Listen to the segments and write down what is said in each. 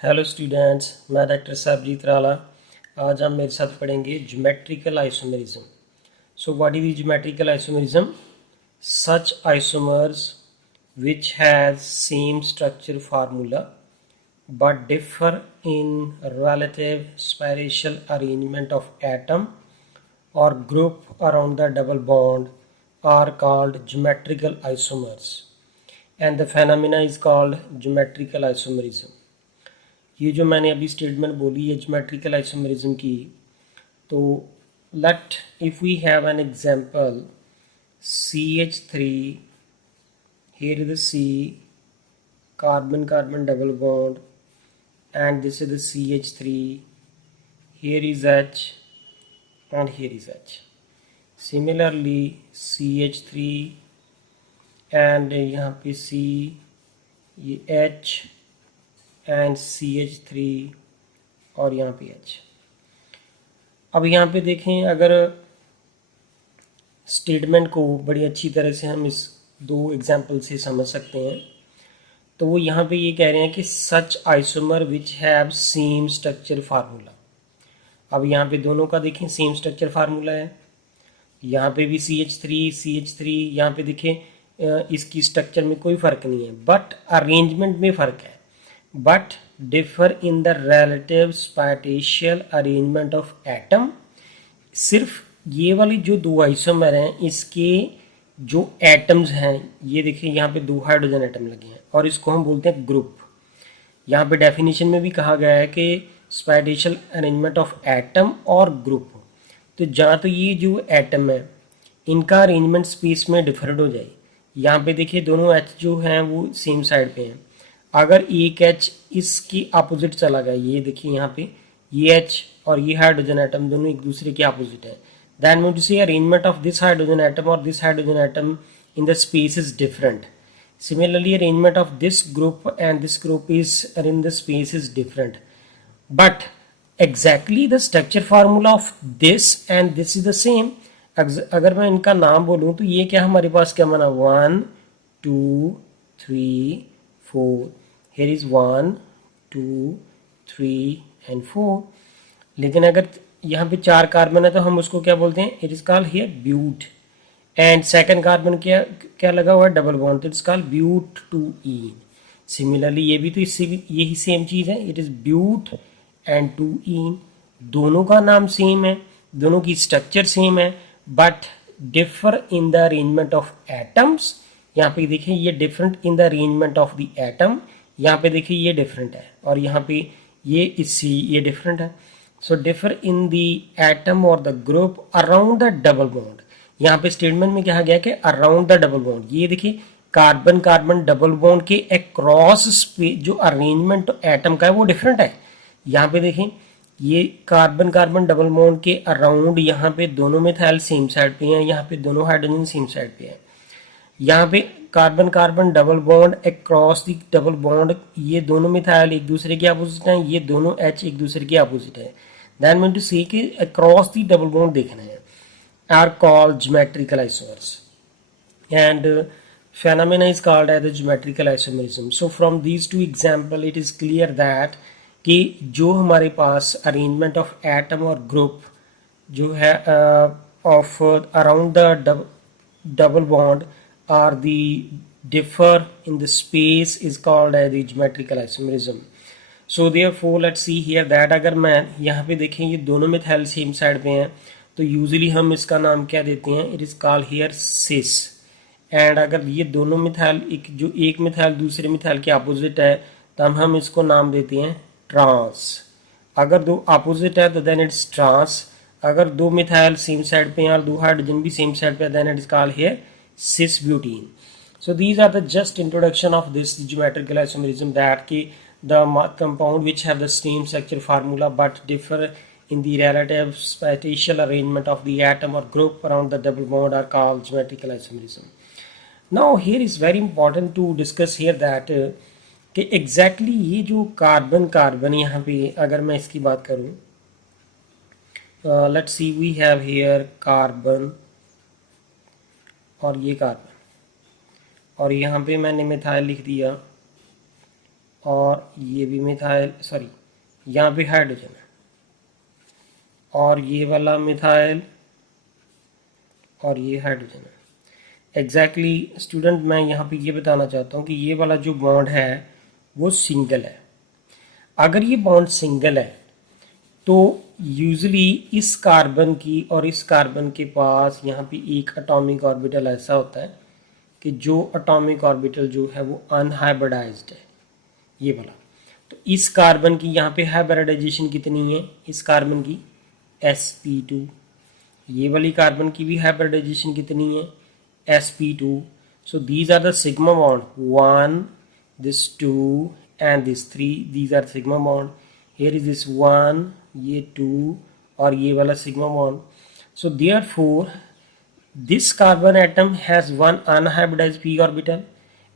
Hello students, मैं doctor साबजीत राला। आज हम मेरे साथ पढ़ेंगे geometrical isomerism. So what is geometrical isomerism? Such isomers which has same structure formula but differ in relative spatial arrangement of atom or group around the double bond are called geometrical isomers, and the phenomena is called geometrical isomerism. ये जो मैंने अभी statement बोली है geometrical isomerism की, तो let if we have an example CH3, here is the C, carbon carbon double bond, and this is the CH3, here is H and here is H. Similarly CH3 and यहाँ पे C, ये H and CH3 और यहाँ पे H। अब यहाँ पे देखें, अगर स्टेटमेंट को बड़ी अच्छी तरह से हम इस दो एग्जाम्पल से समझ सकते हैं, तो वो यहाँ पे ये कह रहे हैं कि such isomer which have same structure formula. अब यहाँ पे दोनों का देखें सेम स्ट्रक्चर फार्मूला है, यहाँ पे भी CH3 यहाँ पे देखें इसकी स्ट्रक्चर में कोई फ़र्क नहीं है, बट अरेंजमेंट में फ़र्क है। But differ in the relative spatial arrangement of atom। सिर्फ ये वाली जो दो आइसोमर हैं, इसके जो एटम्स हैं, ये देखिए यहाँ पे दो हाइड्रोजन एटम लगे हैं और इसको हम बोलते हैं ग्रुप। यहाँ पे डेफिनेशन में भी कहा गया है कि स्पैटिशियल अरेंजमेंट ऑफ एटम और ग्रुप। तो जहाँ तो ये जो एटम है इनका अरेंजमेंट स्पेस में डिफरेंट हो जाए। यहाँ पे देखिए दोनों एच जो हैं वो सेम साइड पे हैं। अगर एक एच इसकी अपोजिट चला गया, ये देखिए यहाँ पे ये एच और ये हाइड्रोजन एटम दोनों एक दूसरे के अपोजिट है, then we to say arrangement of this hydrogen atom or this hydrogen atom in the space is different. Similarly, arrangement of this group and this group is in the space is different. But exactly the structure formula of this and this is the same. अगर मैं इनका नाम बोलूँ तो ये क्या हमारे पास क्या बना, 1 2 3 4। here is 1 2 3 and 4। लेकिन अगर यहाँ पे 4 कार्बन है तो हम उसको क्या बोलते हैं, it is called here but. And second carbon क्या क्या लगा हुआ है, डबल बॉन्ड, तो इट्स कॉल्ड ब्यूट 2ईन। सिमिलरली ये भी तो इससे भी यही सेम चीज़ है, इट इज ब्यूट एंड 2ईन। दोनों का नाम सेम है, दोनों की स्ट्रक्चर सेम है, but differ in the arrangement of atoms. यहाँ पे देखिए ये different in the arrangement of the atom, यहाँ पे देखिए ये डिफरेंट है और यहाँ पे ये इससे ये डिफरेंट है। सो डिफर इन द एटम और the group around the double bond. यहाँ पे स्टेटमेंट में कहा गया कि अराउंड द डबल बॉन्ड। ये देखिए कार्बन कार्बन डबल बॉन्ड के अक्रॉस जो अरेंजमेंट एटम का है वो डिफरेंट है। यहाँ पे देखें ये कार्बन कार्बन डबल बॉन्ड के अराउंड, यहाँ पे दोनों मिथाइल सेम साइड पे हैं, यहाँ पे दोनों हाइड्रोजन सेम साइड पे है। यहाँ पे carbon carbon double bond across the double bond, ये दोनों मिथाइल एक दूसरे के अपोजिट हैं, ये दोनों एच एक दूसरे के अपोजिट है। देन मीन टू से कि अक्रॉस द डबल बॉन्ड देखना है, are called geometrical isomers and phenomena is called as the geometrical isomerism. So from these two example it is clear that कि जो हमारे पास अरेंजमेंट ऑफ एटम और group जो है of around the double bond are the differ in the space is called as the geometrical isomerism. So therefore let's see here that अगर मैं यहाँ पे देखें ये दोनों मिथाइल सेम साइड पे हैं तो यूजुअली हम इसका नाम क्या देते हैं, it is called here cis. And अगर ये दोनों मिथाइल जो एक मिथाइल दूसरे मिथाइल के अपोजिट है तो हम इसको नाम देते हैं ट्रांस। अगर दो अपोजिट है तो देन इट्स ट्रांस। अगर दो मिथाइल सेम साइड पे हैं और दो हाइड्रोजन भी सेम साइड पे, then it is called here cis butene. So these are the just introduction of this geometrical isomerism, that the compound which have the same structure formula but differ in the relative spatial arrangement of the atom or group around the double bond are called geometrical isomerism. Now here is very important to discuss here that कि exactly ये जो carbon carbon यहाँ पे अगर मैं इसकी बात करूँ, let's see we have here carbon और ये कार्बन और यहाँ पे मैंने मिथाइल लिख दिया और ये भी मिथाइल, सॉरी यहाँ पे हाइड्रोजन है, और ये वाला मिथाइल और ये हाइड्रोजन है। एग्जैक्टली स्टूडेंट मैं यहाँ पे ये बताना चाहता हूँ कि ये वाला जो बॉन्ड है वो सिंगल है। अगर ये बॉन्ड सिंगल है तो यूजली इस कार्बन की और इस कार्बन के पास यहाँ पे एक एटॉमिक ऑर्बिटल ऐसा होता है कि जो एटॉमिक ऑर्बिटल जो है वो अनहाइब्रिडाइज्ड है, ये वाला। तो इस कार्बन की यहाँ पे हाइब्रिडाइजेशन कितनी है, इस कार्बन की sp2, ये वाली कार्बन की भी हाइब्रिडाइजेशन कितनी है sp2। So these are the sigma bond 1, this 2 and this 3, these are sigma bond। here is this 1, ये 2 और ये वाला sigma bond। so therefore this carbon atom has one unhybridized p orbital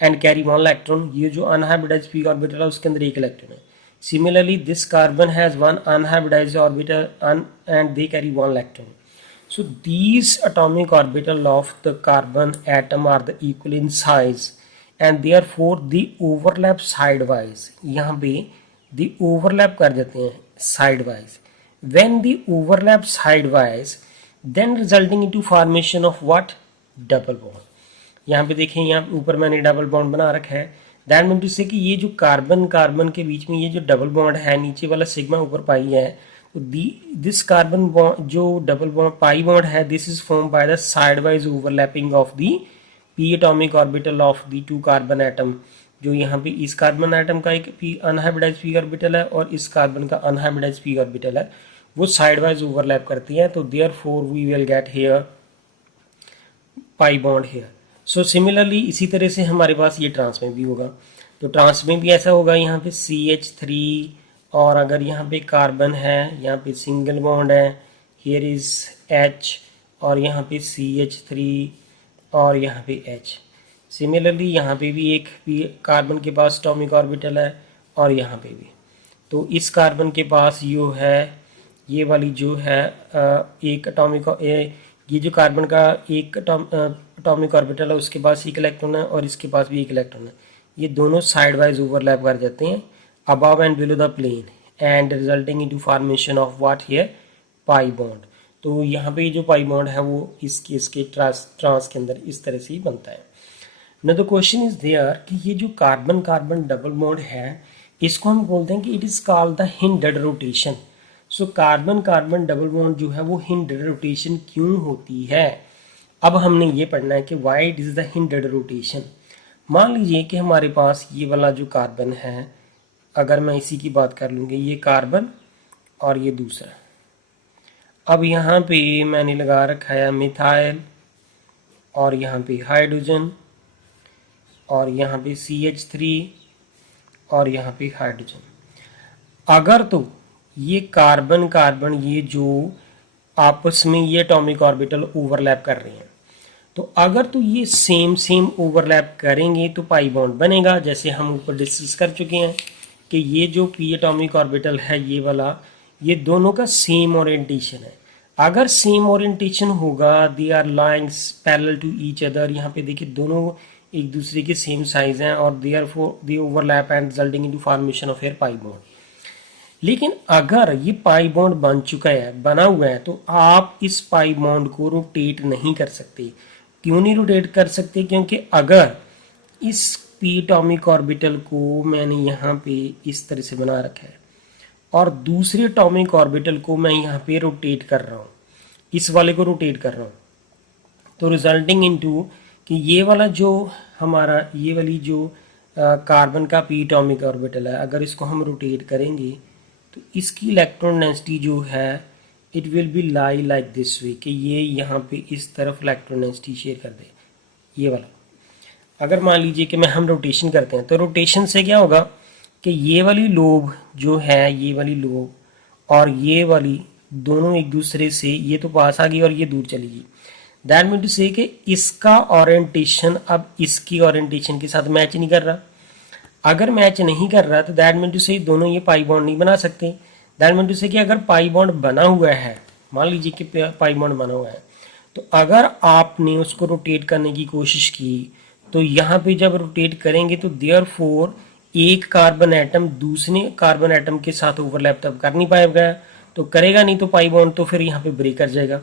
and carry one electron। ये जो unhybridized p orbital है उसके अंदर एक इलेक्ट्रॉन है। similarly this carbon has one unhybridized orbital and they carry one electron। so these atomic orbital of the carbon atom are the equal in size and therefore the overlap sidewise। यहाँ पे the overlap कर देते हैं sidewise। when the overlap sidewise then resulting into formation of what, double bond। यहाँ पे देखें, यहाँ ऊपर मैंने डबल बॉन्ड बना रखा है। दैट मीन टू से कि ये जो कार्बन कार्बन के बीच में ये जो डबल बॉन्ड है, नीचे वाला सिग्मा ऊपर पाई है, तो दिस कार्बन बॉन्ड जो डबल बॉन्ड पाई बॉन्ड है, this is form by the sideways overlapping of the p atomic orbital of the two carbon atom. जो यहाँ पे इस कार्बन एटम का एक p अनहाइब्रिडाइज्ड p ऑर्बिटल है और इस कार्बन का अनहाइब्रिडाइज्ड p ऑर्बिटल है, वो साइडवाइज ओवरलैप करती है। तो therefore we will get here pi bond here. So similarly इसी तरह से हमारे पास ये ट्रांस में भी होगा। तो ट्रांस में भी ऐसा होगा, यहाँ पे CH3 और अगर यहाँ पे कार्बन है, यहाँ पे सिंगल बॉन्ड है, हियर इज H और यहाँ पे CH3 और यहाँ पे H। सिमिलरली यहाँ पे भी एक कार्बन के पास एटॉमिक ऑर्बिटल है और यहाँ पे भी। तो इस कार्बन के पास यो है, ये वाली जो है एक एटॉमिक, ये जो कार्बन का एक एटॉमिक ऑर्बिटल है उसके पास एक इलेक्ट्रॉन है और इसके पास भी एक इलेक्ट्रॉन है। ये दोनों साइड वाइज ओवरलैप कर जाते हैं above and below the plane and resulting into formation of what here, pi bond. तो यहाँ पे जो पाई बॉन्ड है वो इसके ट्रांस के अंदर इस तरह से ही बनता है। ना द क्वेश्चन इज देयर कि ये जो कार्बन कार्बन डबल बॉन्ड है, इसको हम बोलते हैं कि it is called the hindered rotation. So carbon carbon double bond जो है वो हिंडर्ड रोटेशन क्यों होती है। अब हमने ये पढ़ना है कि why it is the hindered rotation. मान लीजिए कि हमारे पास ये वाला जो कार्बन है, अगर मैं इसी की बात कर लूँगी, ये कार्बन और ये दूसरा। अब यहाँ पे मैंने लगा रखा है मिथाइल और यहाँ पे हाइड्रोजन और यहाँ पे CH3 और यहाँ पे हाइड्रोजन। अगर तो ये कार्बन कार्बन ये जो आपस में ये एटॉमिक ऑर्बिटल ओवरलैप कर रहे हैं, तो अगर तो ये सेम ओवरलैप करेंगे तो पाई बॉन्ड बनेगा। जैसे हम ऊपर डिस्कस कर चुके हैं कि ये जो p एटॉमिक ऑर्बिटल है ये वाला, ये दोनों का सेम ओरिएंटेशन है। अगर सेम ओरिएंटेशन होगा, they are lying parallel to each other, यहाँ पे देखिए दोनों एक दूसरे के सेम साइज हैं और therefore they overlap and resulting into formation of pi bond. लेकिन अगर ये पाई बॉन्ड बन चुका है, बना हुआ है, तो आप इस पाई बॉन्ड को रोटेट नहीं कर सकते। क्यों नहीं रोटेट कर सकते? क्योंकि अगर इस p एटॉमिक ऑर्बिटल को मैंने यहाँ पे इस तरह से बना रखा है और दूसरे एटॉमिक ऑर्बिटल को मैं यहाँ पे रोटेट कर रहा हूँ, इस वाले को रोटेट कर रहा हूँ, तो रिजल्टिंग इनटू कि ये वाला जो हमारा ये वाली जो कार्बन का p एटॉमिक ऑर्बिटल है, अगर इसको हम रोटेट करेंगे तो इसकी इलेक्ट्रॉन डेंसिटी जो है it will be lie like this way, कि ये यहाँ पे इस तरफ इलेक्ट्रॉन डेंसिटी शेयर कर दे, ये वाला। अगर मान लीजिए कि मैं हम रोटेशन करते हैं, तो रोटेशन से क्या होगा कि ये वाली लोब जो है, ये वाली लोब और ये वाली दोनों एक दूसरे से, ये तो पास आ गई और ये दूर चली गई। दैट मीन टू से कि इसका ओरिएंटेशन अब इसकी ओरिएंटेशन के साथ मैच नहीं कर रहा। अगर मैच नहीं कर रहा तो दैट मीन टू से दोनों ये पाई बॉन्ड नहीं बना सकते। दैट मीन टू से कि अगर पाई बॉन्ड बना हुआ है, मान लीजिए कि पाई बॉन्ड बना हुआ है, तो अगर आपने उसको रोटेट करने की कोशिश की तो यहाँ पे जब रोटेट करेंगे तो देयरफॉर एक कार्बन एटम दूसरे कार्बन एटम के साथ ओवरलैप तब कर नहीं पाएगा, तो करेगा नहीं तो पाई बॉन्ड तो फिर यहाँ पे ब्रेक कर जाएगा।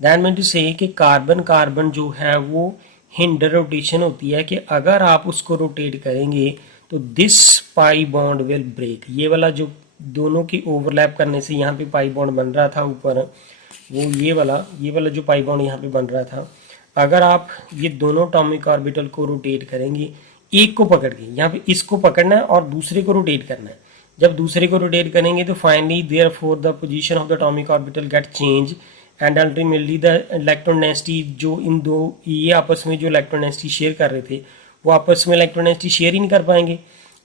दैट मीन टू से कि कार्बन कार्बन जो है वो हिंडर रोटेशन होती है कि अगर आप उसको रोटेट करेंगे तो this pi bond will break. ये वाला जो दोनों की ओवरलैप करने से यहाँ पे पाई बॉन्ड बन रहा था ऊपर, वो ये वाला जो पाई बॉन्ड यहाँ पे बन रहा था, अगर आप ये दोनों एटॉमिक ऑर्बिटल को रोटेट करेंगे, एक को पकड़ के यहाँ पे इसको पकड़ना है और दूसरे को रोटेट करना है। जब दूसरे को रोटेट करेंगे तो finally therefore the position of the atomic orbital get change and ultimately the electron density, जो इन दो ये आपस में जो इलेक्ट्रॉन डेंसिटी शेयर कर रहे थे वो आपस में इलेक्ट्रॉन डेंसिटी शेयर ही नहीं कर पाएंगे।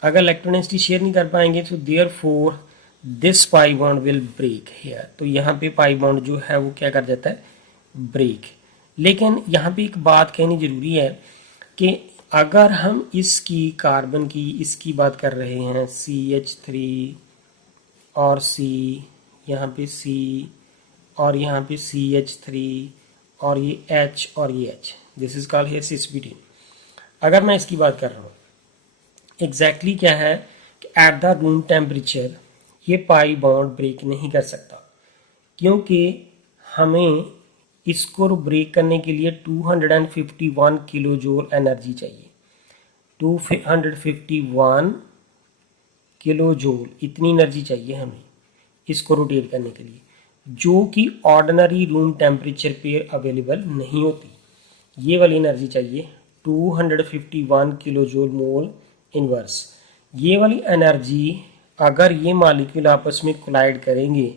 अगर इलेक्ट्रॉन डेंसिटी शेयर नहीं कर पाएंगे तो therefore this pi bond will break here. तो यहाँ पे पाई बॉन्ड जो है वो क्या कर जाता है, ब्रेक। लेकिन यहाँ पे एक बात कहनी जरूरी है कि अगर हम इसकी कार्बन की इसकी बात कर रहे हैं CH3 और C, यहाँ पे C और यहाँ पे CH3 और ये H और ये H, this is called here cis butene. अगर मैं इसकी बात कर रहा हूँ एग्जैक्टली क्या है कि एट द रूम टेम्परेचर ये पाई बॉन्ड ब्रेक नहीं कर सकता, क्योंकि हमें इसको ब्रेक करने के लिए 251 किलो जूल एनर्जी चाहिए। 251 किलो जूल इतनी एनर्जी चाहिए हमें इसको रोटेट करने के लिए, जो कि ऑर्डिनरी रूम टेम्परेचर पे अवेलेबल नहीं होती। ये वाली एनर्जी चाहिए 251 किलो जूल मोल इनवर्स। ये वाली एनर्जी अगर ये मॉलिक्यूल आपस में कोलाइड करेंगे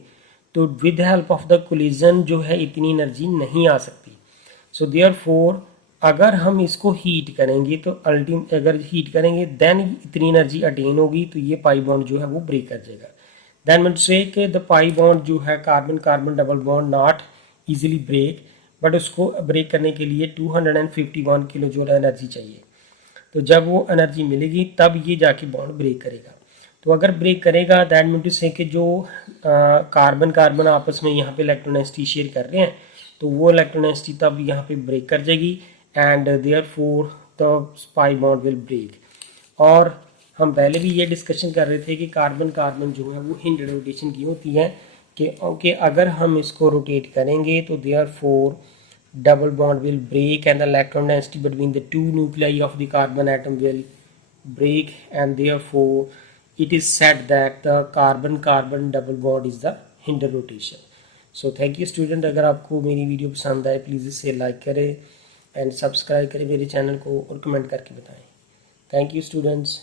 तो with help of the collision जो है इतनी एनर्जी नहीं आ सकती। सो देयरफॉर अगर हम इसको हीट करेंगे तो अगर हीट करेंगे देन इतनी एनर्जी अटेन होगी, तो ये पाई बॉन्ड जो है वो ब्रेक कर जाएगा। दैन मीन से कि द पाई बॉन्ड जो है carbon carbon double bond not easily break, but उसको ब्रेक करने के लिए 251 किलो जूल एनर्जी चाहिए। तो जब वो एनर्जी मिलेगी तब ये जाके बॉन्ड ब्रेक करेगा। तो अगर ब्रेक करेगा दैट मीन टू से कि जो कार्बन कार्बन आपस में यहाँ पे इलेक्ट्रॉन डेंसिटी शेयर कर रहे हैं, तो वो इलेक्ट्रॉन डेंसिटी तब यहाँ पे ब्रेक कर जाएगी and therefore the pi bond will break. और हम पहले भी ये डिस्कशन कर रहे थे कि कार्बन कार्बन जो है वो हिंड रोटेशन की होती है कि अगर हम इसको रोटेट करेंगे तो therefore double bond will break and the electron density between the two nuclei of the carbon atom will break, and therefore it is said that the carbon carbon double bond is the hinder rotation. So thank you student, अगर आपको मेरी video पसंद आए please इसे like करें and subscribe करें मेरे channel को और कमेंट करके बताएं। Thank you students.